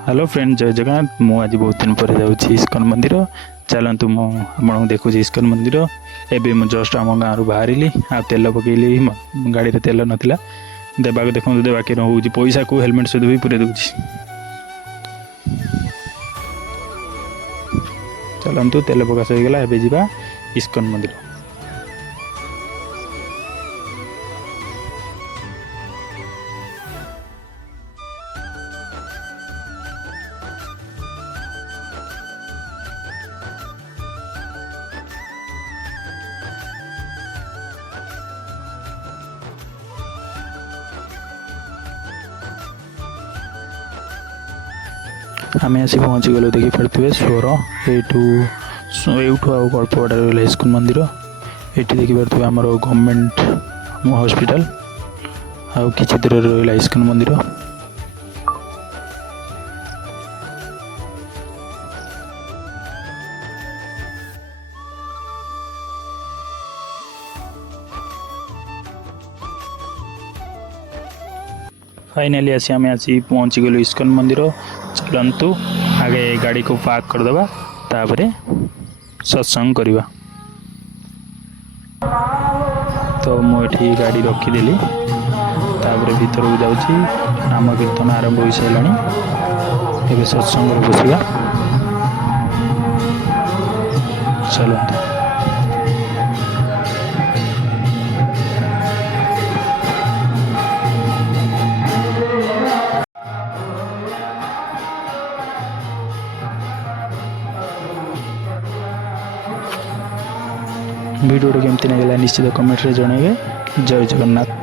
Hello friend, जय जगन्नाथ। मु आज बहुत दिन पर जाऊँगी इस्कन मंदिर। चलतु मुझे देखुची इस्कन मंदिर। एवं मुझे जस्ट आम गाँव बाहरी आ तेल पकईली गाड़ी में तेल नाला देवाक देखो देवाक हूँ पैसा को हेलमेट सहित भी पूरे दूसरी। चलतु तेल पकाश हो गला। एवं जा इस्कन मंदिर। आम आसी पहुँची गलु देखिपे स्वर यूठू अल्प बाटा रहा इस्कन मंदिर। ये देखिपे आम गवर्नमेंट हॉस्पिटल आउ कि दूर रहा इस्कन मंदिर। फाइनाली आम आसी पहुँची गलु इस्कन मंदिर। चलतु आगे गाड़ी को पार्क करदे तापर सत्संग करवा। तो मुझे गाड़ी रखीदेली तापर भीतर को जाऊँगी। नाम कीर्तन आरंभ हो सारा। एवं सत्संग बसवा। चलतु वीडियो केमती लगे निश्चित कमेंट रे जनइबे। जय जगन्नाथ।